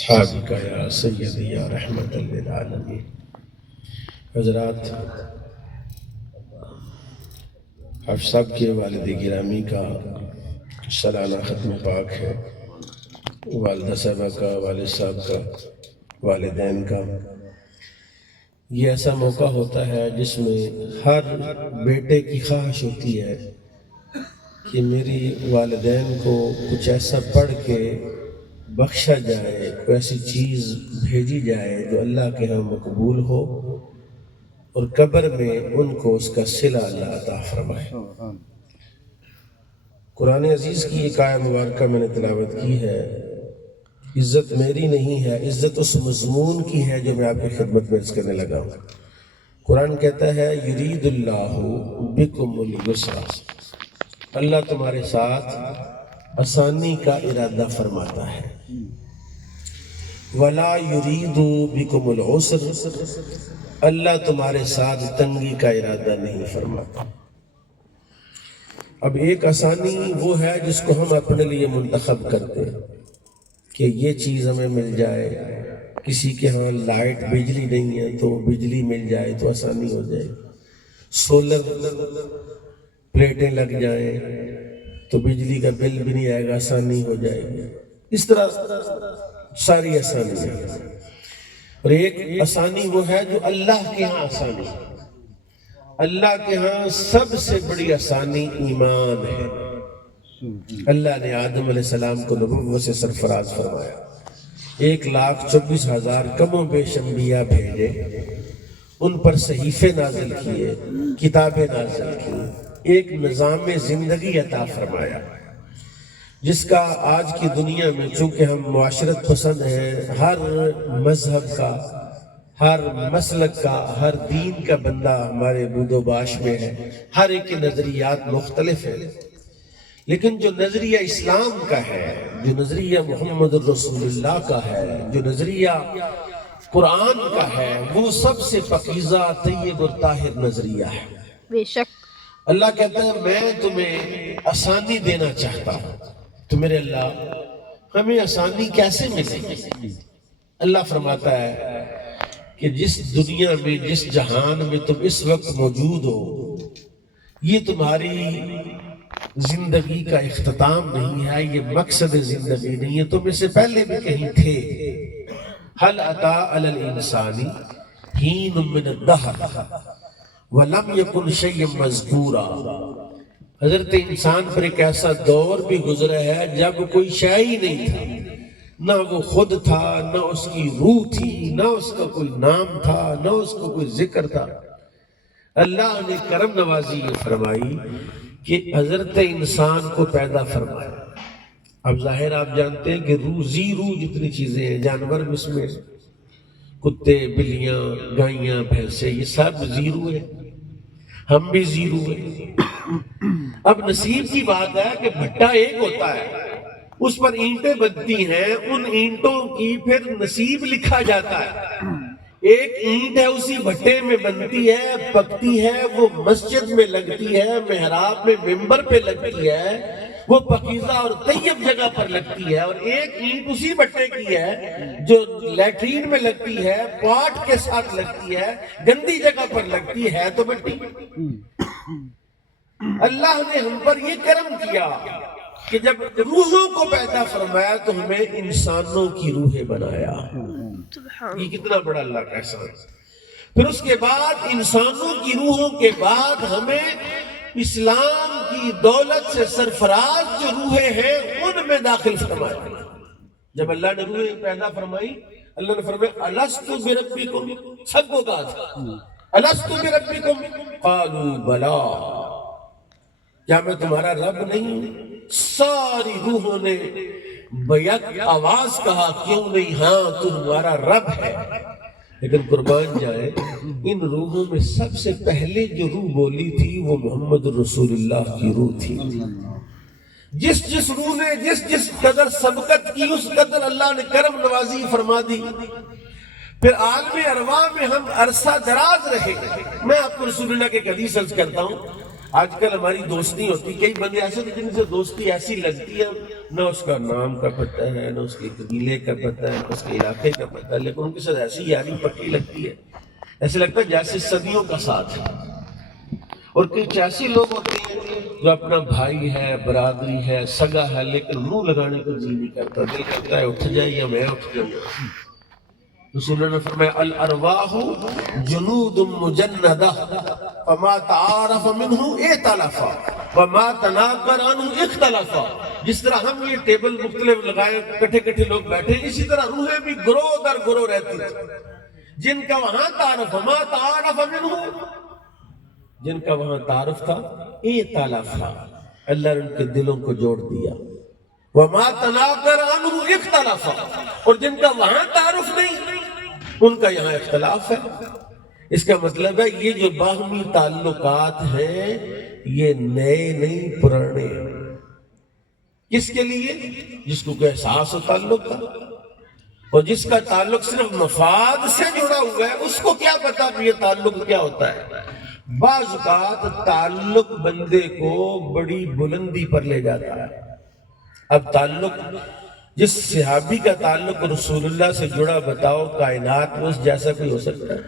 اصحابک یا سیدی یا رحمت للعالمین۔ حضرات، حافظ صاحب کے والد گرامی کا سالانہ ختم پاک ہے، والدہ صاحبہ کا، والد صاحب کا، والدین کا۔ یہ ایسا موقع ہوتا ہے جس میں ہر بیٹے کی خواہش ہوتی ہے کہ میری والدین کو کچھ ایسا پڑھ کے بخشا جائے، کوئی ایسی چیز بھیجی جائے جو اللہ کے ہاں مقبول ہو اور قبر میں ان کو اس کا صلہ اللہ عطا فرمائے۔ قرآن عزیز کی ایک آیہ مبارکہ میں نے تلاوت کی ہے، عزت میری نہیں ہے، عزت اس مضمون کی ہے جو میں آپ کی خدمت میں عرض کرنے لگا ہوں۔ قرآن کہتا ہے یرید اللہ بکم الیسر، اللہ تمہارے ساتھ آسانی کا ارادہ فرماتا ہے۔ ولا یرید بکم العسر، اللہ تمہارے ساتھ تنگی کا ارادہ نہیں فرماتا۔ اب ایک آسانی وہ ہے جس کو ہم اپنے لیے منتخب کرتے ہیں کہ یہ چیز ہمیں مل جائے، کسی کے ہاں لائٹ بجلی نہیں ہے تو بجلی مل جائے تو آسانی ہو جائے، سولر پلیٹیں لگ جائیں تو بجلی کا بل بھی نہیں آئے گا، آسانی ہو جائے گی۔ اس طرح ساری آسانی ہے۔ اور ایک آسانی وہ ہے جو اللہ کے ہاں آسانی ہے۔ اللہ کے ہاں سب سے بڑی آسانی ایمان ہے۔ اللہ نے آدم علیہ السلام کو نبوت سے سرفراز فرمایا، 1,24,000 کم و بیش انبیاء بھیجے، ان پر صحیفے نازل کیے، کتابیں نازل کی، ایک نظام زندگی عطا فرمایا جس کا آج کی دنیا میں چونکہ ہم معاشرت پسند ہیں، ہر مذہب کا، ہر مسلک کا، ہر دین کا بندہ ہمارے بود و باش میں ہے، ہر ایک کے نظریات مختلف ہیں، لیکن جو نظریہ اسلام کا ہے، جو نظریہ محمد الرسول اللہ کا ہے، جو نظریہ قرآن کا ہے، وہ سب سے پاکیزہ، طیب اور طاہر نظریہ ہے۔ بے شک اللہ کہتا ہے میں تمہیں آسانی دینا چاہتا ہوں، تو میرے اللہ ہمیں آسانی کیسے ملے گی؟ اللہ فرماتا ہے کہ جس دنیا میں، جس جہان میں تم اس وقت موجود ہو، یہ تمہاری زندگی کا اختتام نہیں ہے، یہ مقصد زندگی نہیں ہے، تم اس سے پہلے بھی کہیں تھے۔ هل اتى على الانسان حين من الدهر ولم يكن شيئا مذكورا، حضرت انسان پر ایک ایسا دور بھی گزرا ہے جب کوئی شے ہی نہیں تھا، نہ وہ خود تھا، نہ اس کی روح تھی، نہ اس کا کوئی نام تھا، نہ اس کا کوئی ذکر تھا۔ اللہ نے کرم نوازی یہ فرمائی کہ حضرت انسان کو پیدا فرمایا۔ اب ظاہر آپ جانتے ہیں کہ روح، روح جتنی چیزیں ہیں، جانور بھی اس میں، کتے، بلیاں، گائیاں، بھینسیں، یہ سب زیرو ہیں، ہم بھی زیرو ہیں۔ اب نصیب کی بات ہے کہ بھٹا ایک ہوتا ہے، اس پر اینٹیں بنتی ہیں، ان اینٹوں کی پھر نصیب لکھا جاتا ہے۔ ایک اینٹ ہے اسی بھٹے میں بنتی ہے، پکتی ہے، وہ مسجد میں لگتی ہے، محراب میں ممبر پہ لگتی ہے، وہ پاکیزہ اور طیب جگہ پر لگتی ہے، اور ایک اینٹ اسی بھٹے کی ہے جو لیٹرین میں لگتی ہے، پاٹ کے ساتھ لگتی ہے، گندی جگہ پر لگتی ہے تو مٹی۔ اللہ نے ہم پر یہ کرم کیا کہ جب روحوں کو پیدا فرمایا تو ہمیں انسانوں کی روحیں بنایا۔ یہ کتنا بڑا اللہ کا احسان ہے۔ پھر اس کے بعد انسانوں کی روحوں کے بعد ہمیں اسلام کی دولت سے سرفراز جو روحیں ہیں ان میں داخل فرمایا۔ جب اللہ نے روحیں پیدا فرمائی، اللہ نے فرمایا الستُ بربکم، سب کو کہا تھا الستُ بربکم قالوا بلا، کیا میں تمہارا رب نہیں ہوں؟ ساری روحوں نے بیک آواز کہا کیوں نہیں، ہاں تو ہمارا رب ہے۔ لیکن قربان جائے، ان روحوں میں سب سے پہلے جو روح بولی تھی وہ محمد رسول اللہ کی روح تھی۔ جس روح نے جس قدر سبقت کی، اس قدر اللہ نے کرم نوازی فرما دی۔ پھر عالم ارواح میں ہم عرصہ دراز رہے۔ میں آپ کو رسول اللہ کے حدیث عرض کرتا ہوں، آج کل ہماری دوستی ہوتی، کئی بندے ایسے جن سے دوستی ایسی لگتی ہے نہ اس کا نام کا پتہ ہے، نہ اس کے قبیلے کا پتہ ہے، نہ اس کے علاقے کا پتہ ہے، لیکن ان کے ساتھ ایسی یاری پکی لگتی ہے، ایسے لگتا ہے جیسے صدیوں کا ساتھ ہے۔ اور کچھ ایسے لوگ ہوتے ہیں جو اپنا بھائی ہے، برادری ہے، سگا ہے، لیکن منہ لگانے کو جی نہیں کرتا، دل کرتا ہے اٹھ جائے یا میں اٹھ جاؤں۔ رسول اللہ نے فرمایا الارواح جنود مجندہ فما تعارف منہ ائتلف وما تناکر عنہ اختلف۔ جس طرح ہم یہ ٹیبل مختلف لگائے کٹھے کٹھے لوگ بیٹھے، اسی طرح روحیں بھی گروہ در گروہ رہتی ہیں، جن کا وہاں تعارف وما تعارف منہ، جن کا وہاں تعارف تھا ائتلف، اللہ نے ان کے دلوں کو جوڑ دیا۔ وما تناکر عنہ اختلف، اور جن کا وہاں تعارف نہیں ان کا یہاں اختلاف ہے۔ اس کا مطلب ہے یہ جو باہمی تعلقات ہیں یہ نئے نہیں پرانے ہیں۔ کس کے لیے؟ جس کو کوئی احساس و تعلق تھا، اور جس کا تعلق صرف مفاد سے جڑا ہوا ہے اس کو کیا پتا کہ یہ تعلق کیا ہوتا ہے۔ بعض اوقات تعلق بندے کو بڑی بلندی پر لے جاتا ہے۔ اب تعلق، جس صحابی کا تعلق رسول اللہ سے جڑا بتاؤ کائنات میں اس جیسا کوئی ہو سکتا ہے؟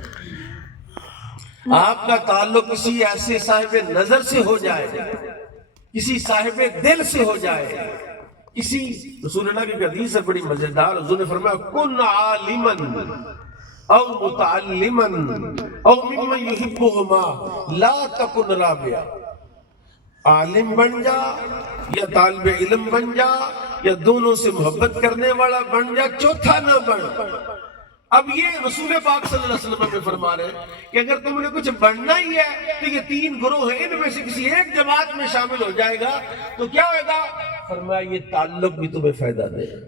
آپ کا تعلق کسی ایسے صاحب نظر سے ہو جائے، کسی صاحب دل سے ہو جائے، کسی، رسول اللہ کی حدیث ہے بڑی مزیدار، حضور نے فرمایا کن عالما او متعلما او ممن یحبہما لا تکن رابعا۔ عالم بن جا یا طالب علم بن جا یا دونوں سے محبت کرنے والا بن جا، چوتھا نہ بن۔ اب یہ رسول پاک صلی اللہ علیہ وسلم میں فرما رہے ہیں کہ اگر تم نے کچھ بننا ہی ہے تو یہ تین گروہ ہیں، ان میں سے کسی ایک جماعت میں شامل ہو جائے گا تو کیا ہوگا؟ فرمایا یہ تعلق بھی تمہیں فائدہ دے گا۔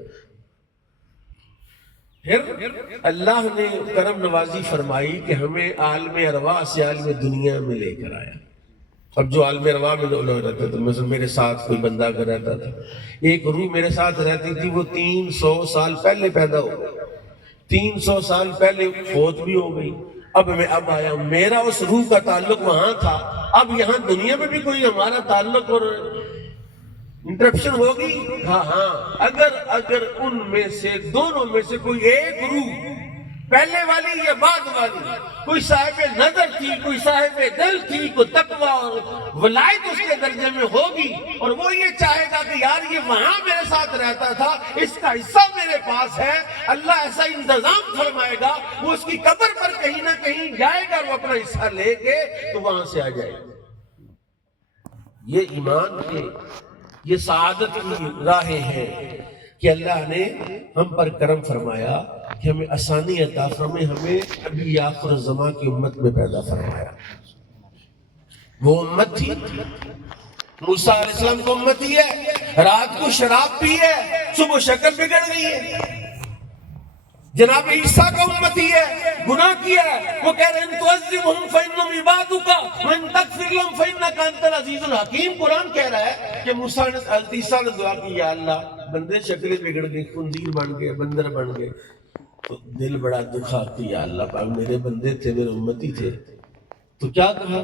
پھر اللہ نے کرم نوازی فرمائی کہ ہمیں عالم ارواح سے عالم دنیا میں لے کر آیا۔ اب جو عالم ارواح میں جو لوگ رہتے تھے، مثلا میرے ساتھ کوئی بندہ اگر رہتا تھا، ایک روح میرے ساتھ رہتی تھی، وہ 300 سال پہلے پیدا ہو گئی، 300 سال پہلے فوت بھی ہو گئی، اب میں آیا ہوں، میرا اس روح کا تعلق وہاں تھا، اب یہاں دنیا میں بھی کوئی ہمارا تعلق اور انٹرپشن ہوگی؟ ہاں، اگر ان میں سے دونوں میں سے کوئی ایک روح، پہلے والی یا بعد والی، کوئی صاحب نظر تھی، کوئی صاحب دل تھی، کوئی تقویٰ اور ولایت اس کے درجے میں ہوگی، اور وہ یہ چاہے گا کہ یار یہ وہاں میرے ساتھ رہتا تھا، اس کا حصہ میرے پاس ہے، اللہ ایسا انتظام فرمائے گا، وہ اس کی قبر پر کہیں نہ کہیں جائے گا، وہ اپنا حصہ لے کے تو وہاں سے آ جائے گا۔ یہ ایمان کے، یہ سعادت کی راہیں ہیں کہ اللہ نے ہم پر کرم فرمایا کہ ہمیں آسانی عطا فرمائے، ہمیں ابھی آخر الزمان کی امت میں پیدا فرمایا۔ وہ امت تھی موسیٰ علیہ السلام کو امت ہی ہے، رات کو شراب پی ہے، صبح شکل بگڑ گئی ہے۔ جناب عیسیٰ کا امتی ہے، گناہ کیا ہے، وہ کہہ رہے ہیں تُعَذِّبْهُمْ فَإِنَّهُمْ عِبَادُكَ وَإِن تَغْفِرْ لَهُمْ فَإِنَّكَ أَنْتَ الْعَزِيزُ الْحَكِيمُ۔ قرآن کہہ رہا ہے کہ موسیٰ نے، حضرت عیسیٰ نے دعا کی، یا اللہ بندے شکلیں بگڑ گئی، خندیر بن گئے، بندر بن گئے، تو دل بڑا دکھا کہ یا اللہ پاک میرے بندے تھے، میرے امتی تھے، تو کیا کہا؟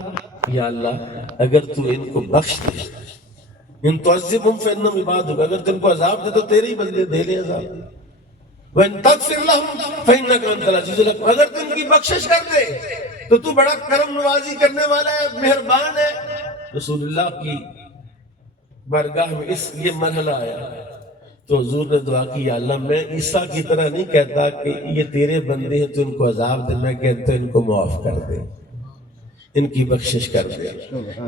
یا اللہ اگر تو ان کو بخش دے، ان تُعَذِّبْهُمْ فَإِنَّهُمْ عِبَادُكَ، اگر تم کو عذاب دے تو تیرے ہی بندے، دے لے عذاب۔ وَإِن تَغْفِرْ لَهُمْ فَإِنَّكَ أَنْتَ الْعَزِيزُ الْحَكِيمُ، اگر تم کی بخشش کر دے تو تو بڑا کرم نوازی کرنے والا ہے، مہربان ہے۔ رسول اللہ کی بارگاہ میں اس یہ مرحلہ آیا تو حضور نے دعا کی، یا اللہ میں عیسیٰ کی طرح نہیں کہتا کہ یہ تیرے بندے ہیں تو ان کو عذاب دے، میں کہتا ان کو معاف کر دے، ان کی بخشش کر دے،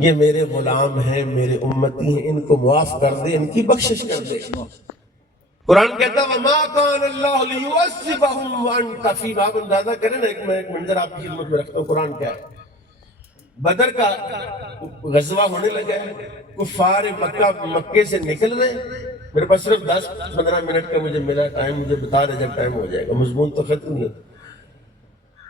یہ میرے غلام ہیں، میرے امتی ہیں، ان کو معاف کر دے، ان کی بخشش کر دے۔ قرآن کہتا ہے وَمَا كَانَ اللَّهُ لِيُعَذِّبَهُمْ وَأَنْتَ فِيهِمْ۔ آپ اندازہ کریں نا، ایک منظر آپ کی خدمت میں رکھتا ہوں، قرآن کیا ہے؟ بدر کا غزوہ ہونے لگا ہے، کفار مکے سے نکل رہے، میرے پاس صرف 10-15 منٹ کا مجھے ملا ٹائم، مجھے بتا رہے جب ٹائم ہو جائے گا، مضمون تو ختم نہیں ہوتا۔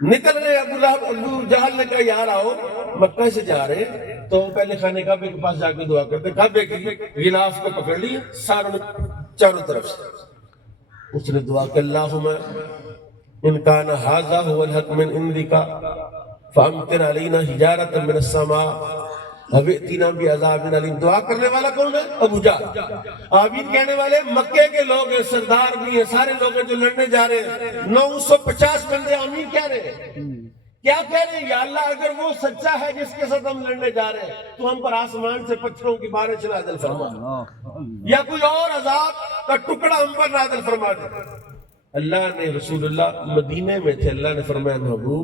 نکل رہے، ابو جہل نے کہا یار آؤ، مکہ سے جا رہے، تو پہلے خانہ کعبہ کے پاس جا کے دعا کرتے، کعبے کے غلاف کو پکڑ لیا چاروں طرف سے، اس نے دعا کہ اللہم ان کان ھذا ھو الحق من عندک فامطر علینا حجارۃ من السماء اویتینا بھی عذاب علیم، دعا کرنے والا کون ہے؟ ابو جہل۔ آمین کہنے والے مکے کے لوگ ہیں، سردار بھی ہیں، سارے لوگ ہیں جو لڑنے جا رہے ہیں، 950 بندے آمین کہہ رہے ہیں۔ کیا کہہ رہے ہیں؟ یا اللہ اگر وہ سچا ہے جس کے ساتھ ہم لڑنے جا رہے ہیں تو ہم پر آسمان سے پتھروں کی بارش نازل فرما، یا کوئی اور عذاب کا ٹکڑا ہم پر نازل فرما دے۔ اللہ نے، رسول اللہ مدینے میں تھے، اللہ نے فرمایا محبوب